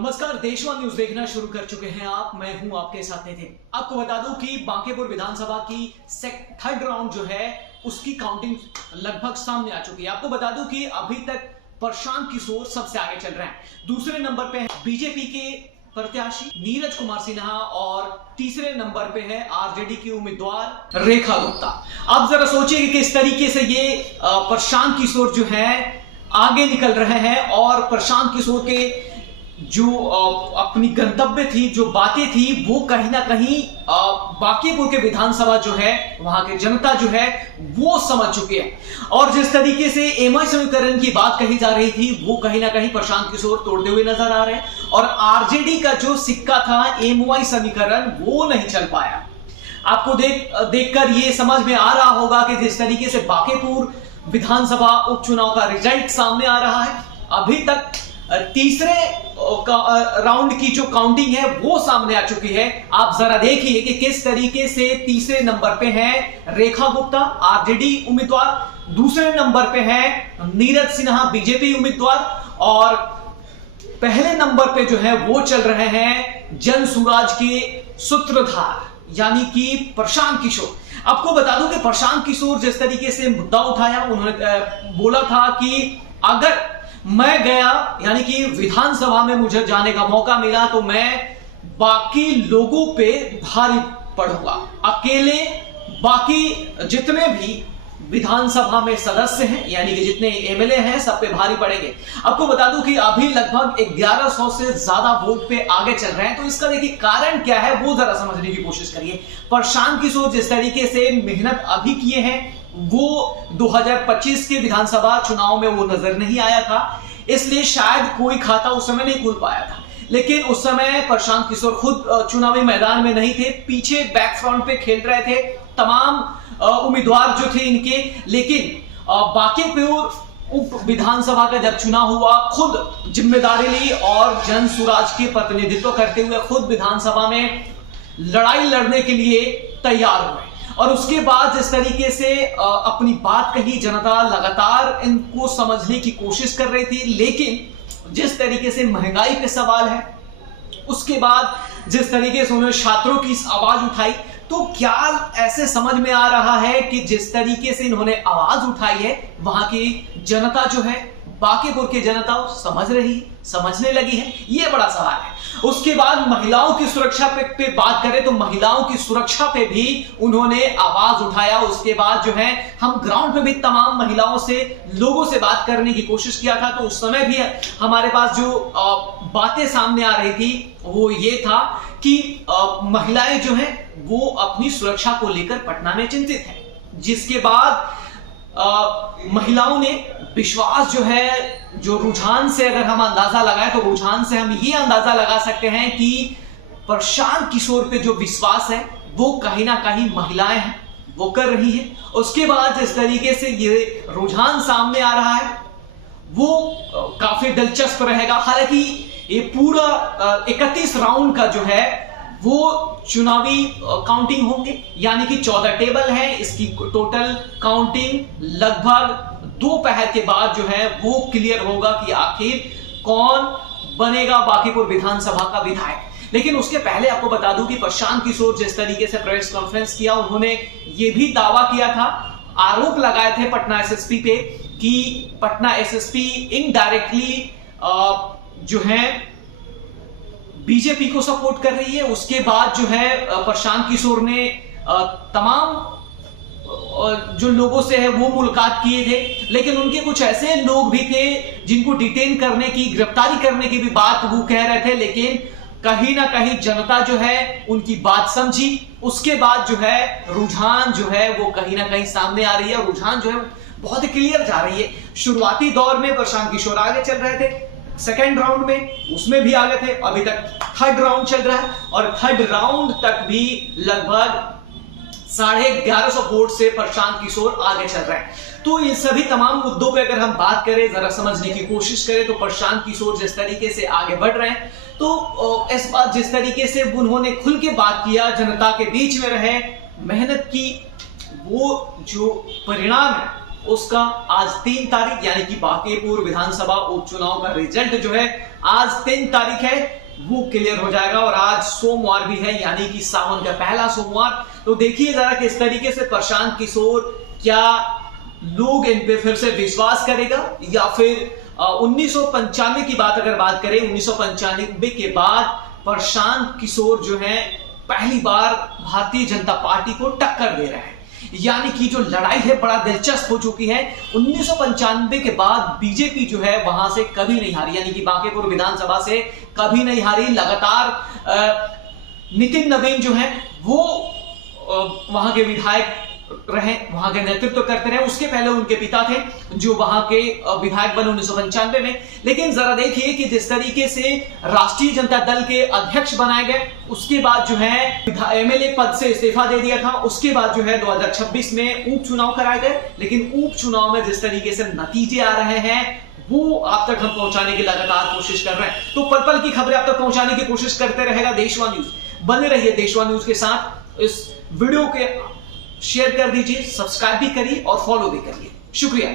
नमस्कार, देशवा न्यूज देखना शुरू कर चुके हैं आप। मैं हूं आपके साथ थे। आपको बता दूं कि बांकेपुर विधानसभा की थर्ड राउंड जो है उसकी काउंटिंग लगभग सामने आ चुकी है। आपको बता दूं कि अभी तक प्रशांत किशोर सबसे आगे चल रहे हैं। दूसरे नंबर पे है बीजेपी के प्रत्याशी नीरज कुमार सिन्हा और तीसरे नंबर पे है आरजेडी की उम्मीदवार रेखा गुप्ता। आप जरा सोचिए कि किस तरीके से ये प्रशांत किशोर जो है आगे निकल रहे हैं और प्रशांत किशोर के जो अपनी गंतव्य थी, जो बातें थी, वो कहीं ना कहीं बांकीपुर के विधानसभा जो है वहां की जनता जो है वो समझ चुकी है। और जिस तरीके से एमआई समीकरण की बात कही जा रही थी वो कहीं ना कहीं प्रशांत किशोर तोड़ते हुए नजर आ रहे हैं। और आरजेडी का जो सिक्का था एमवाई समीकरण वो नहीं चल पाया। आपको देखकर ये समझ में आ रहा होगा कि जिस तरीके से बांकीपुर विधानसभा उपचुनाव का रिजल्ट सामने आ रहा है, अभी तक तीसरे राउंड की जो काउंटिंग है वो सामने आ चुकी है। आप जरा देखिए कि किस तरीके से तीसरे नंबर पे है रेखा गुप्ता आरजेडी उम्मीदवार, दूसरे नंबर पे है नीरज सिन्हा बीजेपी उम्मीदवार और पहले नंबर पे जो है वो चल रहे हैं जन सुराज के सूत्रधार यानी कि प्रशांत किशोर। आपको बता दूं कि प्रशांत किशोर जिस तरीके से मुद्दा उठाया, उन्होंने बोला था कि अगर मैं गया यानी कि विधानसभा में मुझे जाने का मौका मिला तो मैं बाकी लोगों पे भारी पड़ूंगा, अकेले बाकी जितने भी विधानसभा में सदस्य हैं यानी कि जितने एमएलए हैं सब पे भारी पड़ेंगे। आपको बता दूं कि अभी लगभग 1100 से ज्यादा वोट पे आगे चल रहे हैं। तो इसका देखिए कारण क्या है वो जरा समझने की कोशिश करिए। प्रशांत किशोर जिस तरीके से मेहनत अभी किए हैं वो 2025 के विधानसभा चुनाव में वो नजर नहीं आया था, इसलिए शायद कोई खाता उस समय नहीं खुल पाया था। लेकिन उस समय प्रशांत किशोर खुद चुनावी मैदान में नहीं थे, पीछे बैक फ्रंट पे खेल रहे थे तमाम उम्मीदवार जो थे इनके। लेकिन बांकीपुर उप विधानसभा का जब चुनाव हुआ, खुद जिम्मेदारी ली और जन सुराज के प्रतिनिधित्व करते हुए खुद विधानसभा में लड़ाई लड़ने के लिए तैयार हुए। और उसके बाद जिस तरीके से अपनी बात कही, जनता लगातार इनको समझने की कोशिश कर रही थी। लेकिन जिस तरीके से महंगाई पे सवाल है, उसके बाद जिस तरीके से उन्होंने छात्रों की आवाज उठाई, तो क्या ऐसे समझ में आ रहा है कि जिस तरीके से इन्होंने आवाज उठाई है वहां की जनता जो है, बांकीपुर की जनता समझ रही है, समझने लगी है, ये बड़ा सवाल है। उसके बाद महिलाओं की सुरक्षा पे बात करें तो महिलाओं की सुरक्षा पे भी उन्होंने आवाज उठाया। उसके बाद जो है हम ग्राउंड पे भी तमाम महिलाओं से, लोगों से बात करने की कोशिश किया था। तो उस समय भी हमारे पास जो बातें सामने आ रही थी वो ये था कि महिलाएं जो है वो अपनी सुरक्षा को लेकर पटना में चिंतित है। जिसके बाद महिलाओं ने विश्वास जो है, जो रुझान से अगर हम अंदाजा लगाएं तो रुझान से हम ये अंदाजा लगा सकते हैं कि प्रशांत किशोर पे जो विश्वास है वो कहीं ना कहीं महिलाएं हैं वो कर रही है। उसके बाद जिस तरीके से ये रुझान सामने आ रहा है वो काफी दिलचस्प रहेगा। हालांकि ये पूरा 31 राउंड का जो है वो चुनावी काउंटिंग होंगे यानी कि 14 टेबल है। इसकी टोटल काउंटिंग लगभग दोपहर के बाद जो है वो क्लियर होगा कि आखिर कौन बनेगा बांकीपुर विधानसभा का विधायक। लेकिन उसके पहले आपको बता दूं कि प्रशांत किशोर जिस तरीके से प्रेस कॉन्फ्रेंस किया, उन्होंने ये भी दावा किया था, आरोप लगाए थे पटना एसएसपी पे कि पटना एसएसपी इनडायरेक्टली जो है बीजेपी को सपोर्ट कर रही है। उसके बाद जो है प्रशांत किशोर ने तमाम जो लोगों से है वो मुलाकात किए थे। लेकिन उनके कुछ ऐसे लोग भी थे जिनको डिटेन करने की, गिरफ्तारी करने की भी बात वो कह रहे थे। लेकिन कहीं ना कहीं जनता जो है उनकी बात समझी। उसके बाद जो है रुझान जो है वो कहीं ना कहीं सामने आ रही है। रुझान जो है बहुत ही क्लियर जा रही है। शुरुआती दौर में प्रशांत किशोर आगे चल रहे थे, सेकेंड राउंड में उसमें भी आगे थे, अभी तक थर्ड राउंड चल रहा है और थर्ड राउंड तक भी लगभग 1150 वोट से प्रशांत किशोर आगे चल रहे हैं। तो इन सभी तमाम मुद्दों पे अगर हम बात करें, जरा समझने की कोशिश करें तो प्रशांत किशोर जिस तरीके से आगे बढ़ रहे हैं, तो इस बात जिस तरीके से उन्होंने खुल के बात किया, जनता के बीच में रहे, मेहनत की, वो जो परिणाम है उसका आज 3 तारीख यानी कि बांकीपुर विधानसभा उपचुनाव का रिजल्ट जो है आज 3 तारीख है, वो क्लियर हो जाएगा। और आज सोमवार भी है, यानी कि सावन का पहला सोमवार। तो देखिए जरा किस तरीके से प्रशांत किशोर, क्या लोग इन पे फिर से विश्वास करेगा, या फिर 1995 की बात अगर बात करें, 1995 के बाद प्रशांत किशोर जो है पहली बार भारतीय जनता पार्टी को टक्कर दे रहे हैं। यानी कि जो लड़ाई है बड़ा दिलचस्प हो चुकी है। 1995 के बाद बीजेपी जो है वहां से कभी नहीं हारी, यानी कि बांकीपुर विधानसभा से कभी नहीं हारी। लगातार नितिन नवीन जो है वो वहां के विधायक रहे, वहां के नेतृत्व करते रहे। उसके पहले उनके पिता थे जो वहां के विधायक बने 1995 में। लेकिन जरा देखिए कि जिस तरीके से राष्ट्रीय जनता दल के अध्यक्ष बनाए गए, उसके बाद जो है एमएलए पद से इस्तीफा दे दिया था। उसके बाद जो है 2026 में उपचुनाव कराए गए। लेकिन उपचुनाव में जिस तरीके से नतीजे आ रहे हैं वो आप तक हम पहुंचाने की लगातार कोशिश कर रहे हैं। तो पल पल की खबरें आप तक पहुंचाने की कोशिश करते रहेगा देशवा न्यूज। बने रहिए देशवा न्यूज के साथ। इस वीडियो के शेयर कर दीजिए, सब्सक्राइब भी करिए और फॉलो भी करिए। शुक्रिया।